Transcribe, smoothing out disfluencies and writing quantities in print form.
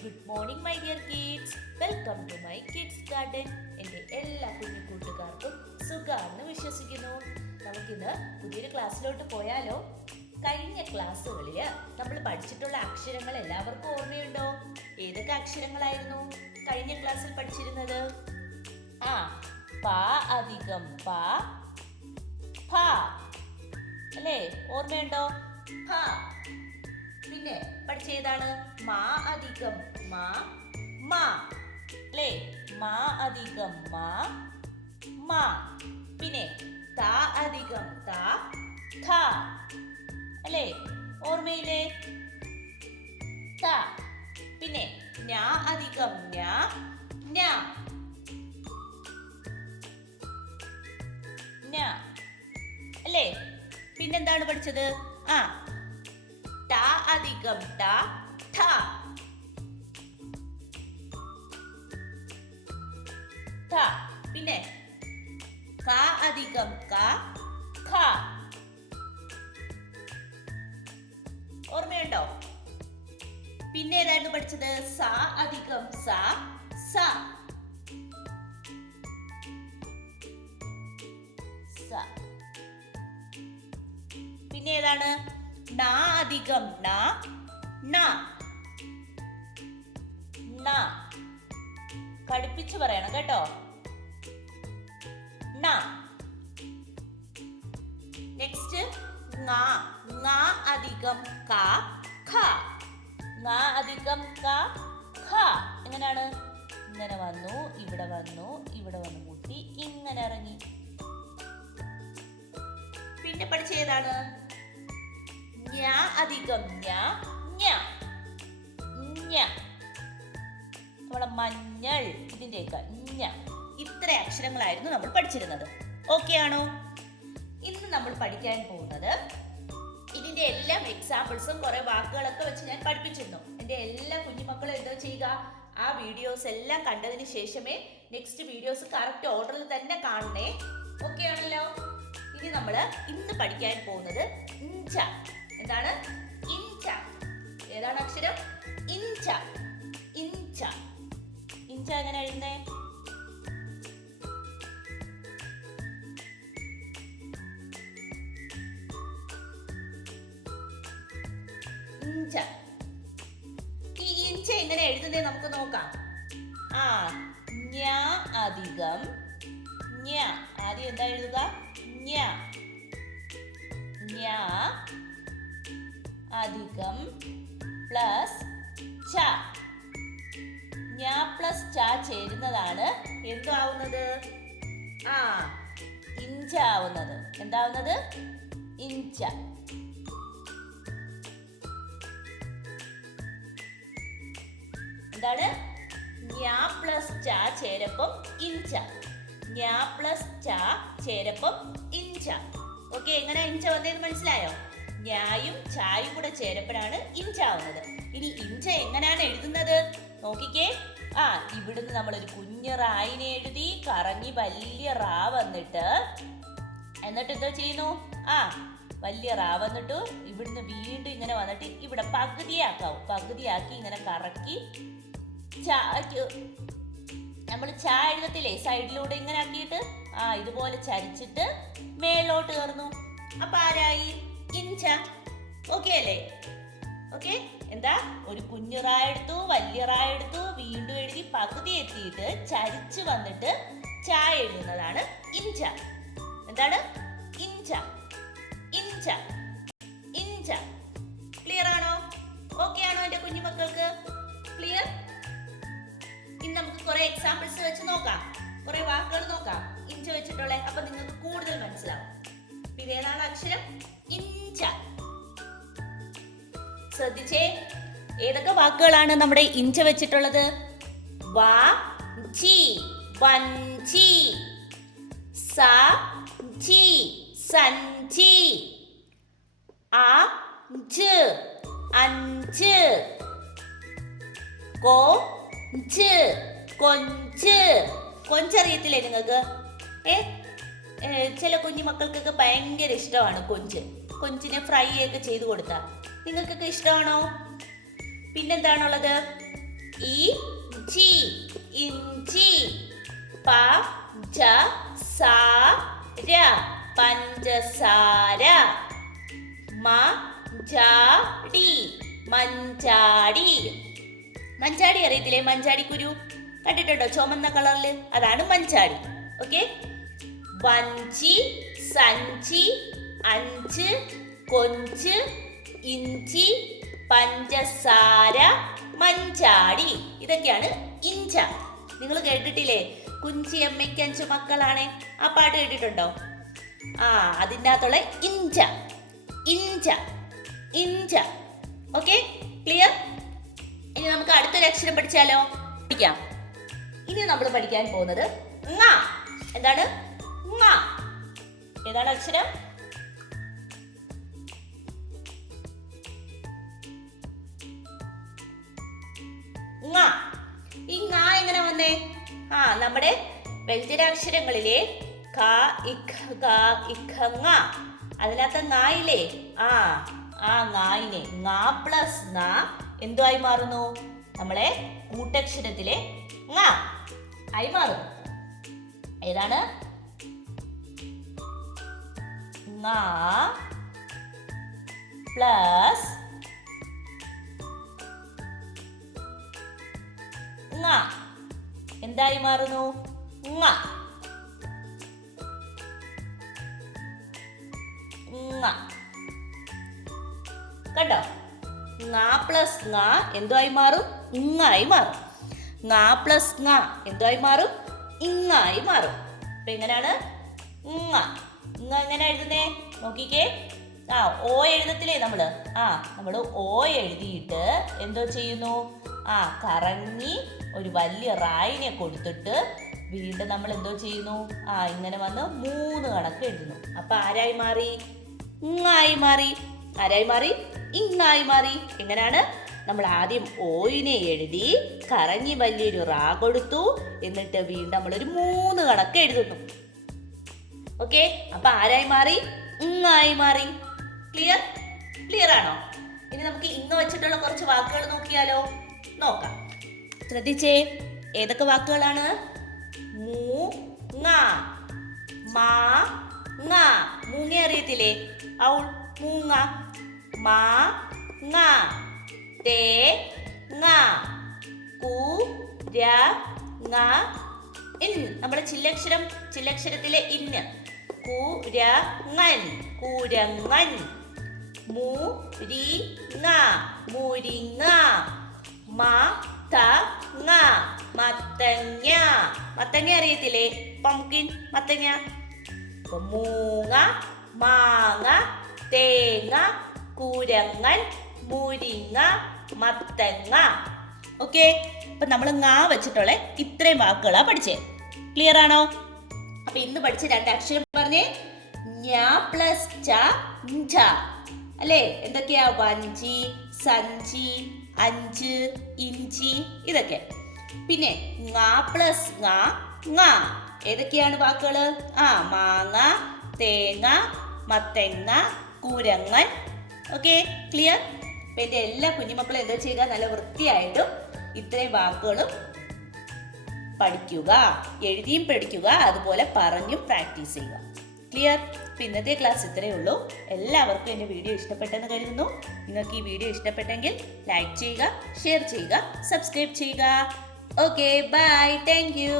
Good morning my dear kids. Welcome to my kids garden. എൻ്റെ എല്ലാ കുഞ്ഞു കൂട്ടുകാർക്കും സുഖമാണെന്ന് വിശ്വസിക്കുന്നു. നമുക്കിന്ന് പുതിയൊരു ക്ലാസ്സിലോട്ട് പോയാലോ? കഴിഞ്ഞ ക്ലാസ്സുകളിൽ നമ്മൾ പഠിച്ചിട്ടുള്ള അക്ഷരങ്ങൾ എല്ലാവർക്കും ഓർമ്മയുണ്ടോ? ഏതൊക്കെ അക്ഷരങ്ങളായിരുന്നു കഴിഞ്ഞ ക്ലാസ്സിൽ പഠിച്ചിരുന്നത്? പ അധികം പ, ഫ അല്ലേ? ഓർമ്മയുണ്ടോ? ഫ. പിന്നെ പഠിച്ച ഏതാണ്? മാ അധികം മാ, മാ അല്ലേ? മാ അധികം മാ, മാ. പിന്നെ ത അധികം ത, ഥ അല്ലേ? ഓർമ്മയില്ലേ? ത. പിന്നെ ഞ അധികം ഞ, ഞ, ഞ അല്ലേ? പിന്നെന്താണ് പഠിച്ചത്? ട അധികം ട, ഠ. ഠ. പിന്നെ ക അധികം ക, ഖ. ഓർമ്മയുണ്ടോ? പിന്നെ ഏതായിരുന്നു പഠിച്ചത്? സ അധികം സ, സ, സ. പിന്നെ ഏതാണ്? ന അധികം ന, ന, ന. കടുപ്പിച്ച് പറയണം കേട്ടോ. ന. നെക്സ്റ്റ് ങ, ങ അധികം ക, ഖ. ങ അധികം ക, ഖ. എങ്ങനെയാണ്? ഇങ്ങനെ വന്നു, ഇവിടെ വന്നു, ഇവിടെ വന്നു മുട്ടി, ഇങ്ങനെ ഇറങ്ങി. പിന്നെ പഠിച്ച ഏതാണ്? ഞ അധികം ഞ, ഞ, ഞ. നമ്മളെ മഞ്ഞൾ, ഇതിന്റെയൊക്കെ ഞ. ഇത്ര അക്ഷരങ്ങളായിരുന്നു നമ്മൾ പഠിച്ചിരുന്നത്. ഓക്കെ ആണോ? ഇന്ന് നമ്മൾ പഠിക്കാൻ പോകുന്നത് ഇതിന്റെ എല്ലാം എക്സാമ്പിൾസും കുറെ വാക്കുകളൊക്കെ വെച്ച് ഞാൻ പഠിപ്പിച്ചിരുന്നു. എൻ്റെ എല്ലാ കുഞ്ഞുമക്കളും എന്താ ചെയ്യുക? ആ വീഡിയോസ് എല്ലാം കണ്ടതിന് ശേഷമേ നെക്സ്റ്റ് വീഡിയോസ് കറക്റ്റ് ഓർഡറിൽ തന്നെ കാണണേ. ഓക്കെ ആണല്ലോ? ഇനി നമ്മൾ ഇന്ന് പഠിക്കാൻ പോകുന്നത് ഇഞ്ച. എന്താണ്? ഇഞ്ച. ഏതാണ് അക്ഷരം? ഇഞ്ച. ഇഞ്ച. ഇഞ്ച എങ്ങനെ എഴുതുന്നേ? ഇഞ്ച. ഈ ഇഞ്ച എങ്ങനെ എഴുതുന്നേ നമുക്ക് നോക്കാം. ഞ അധികം ഞ. ആദ്യം എന്താ എഴുതുക? ഞ. ഞ അധികം പ്ലസ് ച. ഞ പ്ലസ് ച ചേരുന്നതാണ് എന്താവുന്നത്? ഇഞ്ച ആവുന്നത്. എന്താവുന്നത്? ഇഞ്ച. എന്താണ്? ഞ പ്ലസ് ച ചേരപ്പം ഇഞ്ച. ഞ പ്ലസ് ച ചേരപ്പം ഇഞ്ച. ഓക്കെ, എങ്ങനെ ഇഞ്ച വന്നതെന്ന് മനസ്സിലായോ? ഞായും ചായും കൂടെ ചേരപ്പോഴാണ് ഇഞ്ച ആവുന്നത്. ഇനി ഇഞ്ച എങ്ങനെയാണ് എഴുതുന്നത് നോക്കിക്കേ. ഇവിടുന്ന് നമ്മളൊരു കുഞ്ഞു റായിനെ എഴുതി, കറങ്ങി വലിയ റാ വന്നിട്ട്, എന്നിട്ട് എന്താ ചെയ്യുന്നു? വലിയ റാ വന്നിട്ട് ഇവിടുന്ന് വീണ്ടും ഇങ്ങനെ വന്നിട്ട് ഇവിടെ പകുതിയാക്കാവും. പകുതിയാക്കി ഇങ്ങനെ കറക്കി നമ്മൾ ചാ എഴുതത്തില്ലേ, സൈഡിലൂടെ ഇങ്ങനെ ആക്കിയിട്ട് ഇതുപോലെ ചരിച്ചിട്ട് മേലോട്ട് കയറുന്നു. അപ്പൊ ആരായി? ഇഞ്ച. ഓക്കെ അല്ലേ? ഓക്കെ. എന്താ? ഒരു കുഞ്ഞു റാ എടുത്തു, വലിയ റാ എടുത്തു, വീണ്ടും എഴുതി പകുതി എത്തിയിട്ട് ചരിച്ച് വന്നിട്ട് ചാ എഴുതുന്നതാണ് ഇഞ്ച. എന്താണ്? ഇഞ്ച. ഇഞ്ച. ഇഞ്ച. ക്ലിയർ ആണോ? ഓക്കെ ആണോ എന്റെ കുഞ്ഞുമക്കൾക്ക്? ക്ലിയർ? ഇനി നമുക്ക് കുറെ എക്സാമ്പിൾസ് വെച്ച് നോക്കാം, കുറെ വാക്കുകൾ നോക്കാം ഇഞ്ച വെച്ചിട്ടുള്ള. അപ്പൊ നിങ്ങൾക്ക് കൂടുതൽ മനസ്സിലാവും. പിന്നെ ഏതാണ് അക്ഷരം? ഇഞ്ച. ശ്രദ്ധിച്ചേ, ഏതൊക്കെ വാക്കുകളാണ് നമ്മുടെ ഇഞ്ച വെച്ചിട്ടുള്ളത്? വഞ്ചി, വഞ്ചി. സഞ്ചി, സഞ്ചി. അഞ്ച്, അഞ്ച്. കൊഞ്ച്, കൊഞ്ച്. കൊഞ്ചറിയത്തില്ലേ നിങ്ങൾക്ക്? ചില കുഞ്ഞു മക്കൾക്കൊക്കെ ഭയങ്കര ഇഷ്ടമാണ് കൊഞ്ച്. കൊഞ്ചിനെ ഫ്രൈ ഒക്കെ ചെയ്ത് കൊടുത്താൽ നിങ്ങൾക്കൊക്കെ ഇഷ്ടമാണോ? പിന്നെന്താണുള്ളത്? ഇഞ്ചി ഇഞ്ചി. പഞ്ചസാര പഞ്ചസാര. മഞ്ചാടി മഞ്ചാടി. മഞ്ചാടി അറിയത്തില്ലേ? മഞ്ചാടി കുരു കണ്ടിട്ടുണ്ടോ? ചുമന്ന കളറില്, അതാണ് മഞ്ചാടി. ഓക്കെ. വഞ്ചി സഞ്ചി അഞ്ച് കൊഞ്ച് ഇഞ്ചി പഞ്ചസാര മഞ്ചാടി. ഇതൊക്കെയാണ് ഇഞ്ച. നിങ്ങൾ കേട്ടിട്ടില്ലേ? കുഞ്ചി അമ്മയ്ക്ക് 5 മക്കളാണ്. ആ പാട്ട് കേട്ടിട്ടുണ്ടോ? അതിൻ്റെ അകത്തുള്ള ഇഞ്ച ഇഞ്ച ഇഞ്ച. Okay, clear? ഇനി നമുക്ക് അടുത്തൊരു അക്ഷരം പഠിച്ചാലോ? പഠിക്കാം. ഇനി നമ്മൾ പഠിക്കാൻ പോകുന്നത് ങ. എന്താണ്? ങ. ഏതാണ് അക്ഷരം? ങ. ഈ ങ എങ്ങനെ വന്നേ? നമ്മുടെ വ്യഞ്ജനാക്ഷരങ്ങളിലെ ക ഇഖ ഗ ഇഖ ങ, അതിനകത്ത് ങയില്ലേ? ആ ങയിനെ ങ പ്ലസ് ങ എന്തുമായി മാറുന്നു? നമ്മളെ കൂട്ടക്ഷരത്തിലെ ങ ആയി മാറുന്നു. ഏതാണ്? ങ പ്ലസ് ങ എന്തായി മാറുന്നു? ങ. ങ. കണ്ടോ? ങ പ്ലസ് ങ എന്തുമായി മാറും? ഇങ്ങായി മാറും. ങ പ്ലസ് ങ എന്തുമായി മാറും? ഇങ്ങായി മാറും. അപ്പൊ എങ്ങനെയാണ്? ങ. ങ എങ്ങനെ എഴുതുന്നേ? നോക്കിക്കേ. ഓ എഴുതത്തില്ലേ നമ്മള്? നമ്മള് ഓ എഴുതിയിട്ട് എന്തോ ചെയ്യുന്നു? കറങ്ങി ഒരു വലിയ റായിനെ കൊടുത്തിട്ട് വീണ്ടും നമ്മൾ എന്തോ ചെയ്യുന്നു? ഇങ്ങനെ വന്ന് 3 കണക്ക് എഴുതുന്നു. അപ്പൊ ആരായി മാറി? ഇങ്ങായി മാറി. ആരായി മാറി? ഇങ്ങായി മാറി. എങ്ങനെയാണ്? നമ്മൾ ആദ്യം ഓയിനെ എഴുതി കറങ്ങി വലിയൊരു റാ കൊടുത്തു, എന്നിട്ട് വീണ്ടും നമ്മളൊരു 3 കണക്ക് എഴുതുന്നു. ഓക്കെ, അപ്പൊ ആരായി മാറി? ഇങ്ങായി മാറി. ക്ലിയർ? ക്ലിയർ ആണോ? ഇനി നമുക്ക് ഇങ്ങ വെച്ചിട്ടുള്ള കുറച്ച് വാക്കുകൾ നോക്കിയാലോ? നോക്കാം. ശ്രദ്ധിച്ചേ, ഏതൊക്കെ വാക്കുകളാണ്? മൂങ്ങ, മാങ്ങ. മൂങ്ങ അറിയത്തില്ലേ? ഔൾ മൂങ്ങ. മാങ്ങ, തേങ്ങ, കുരങ്ങ. ഇൻ നമ്മുടെ ചില്ലക്ഷരത്തിലെ ഇന്ന്. കുരങ്ങൻ കുരങ്ങൻ. മുരിങ്ങ മുരിങ്ങ. മത്തങ്ങ മത്തങ്ങ. മത്തങ്ങ അറിയത്തില്ലേ? പംകിൻ മത്തങ്ങ. മൂങ്ങ, മാങ്ങ, തേങ്ങ, കുരങ്ങൻ, മുരിങ്ങ, മത്തങ്ങ. ഓക്കെ, അപ്പൊ നമ്മൾ ങ വെച്ചിട്ടുള്ള ഇത്രയും വാക്കുകളാ പഠിച്ചേ. ക്ലിയർ ആണോ? അപ്പൊ ഇന്ന് പഠിച്ച 2 അക്ഷരം പറഞ്ഞേ. ഞ പ്ലസ് ച ഞ്ച അല്ലേ? എന്തൊക്കെയാ? വഞ്ചി സഞ്ചി അഞ്ച് ഇഞ്ചി ഇതൊക്കെ. പിന്നെ ങ പ്ലസ് ങ ങ. ഏതൊക്കെയാണ് വാക്കുകള്? മാങ്ങ, തേങ്ങ, മത്തങ്ങ, കുരങ്ങൻ. Okay, clear? അപ്പൊ എന്റെ എല്ലാ കുഞ്ഞുമക്കളും എന്താ ചെയ്യുക? നല്ല വൃത്തിയായിട്ടും ഇത്രയും വാക്കുകളും പഠിക്കുക, എഴുതിയും പഠിക്കുക, അതുപോലെ പറഞ്ഞും പ്രാക്ടീസ് ചെയ്യുക. ക്ലിയർ? അപ്പൊ ഇന്നത്തെ ക്ലാസ് ഇത്രയേ ഉള്ളൂ. എല്ലാവർക്കും എൻ്റെ വീഡിയോ ഇഷ്ടപ്പെട്ടെന്ന് കരുതുന്നു. നിങ്ങൾക്ക് ഈ വീഡിയോ ഇഷ്ടപ്പെട്ടെങ്കിൽ ലൈക്ക് ചെയ്യുക, ഷെയർ ചെയ്യുക, സബ്സ്ക്രൈബ് ചെയ്യുക. Okay, bye. Thank U.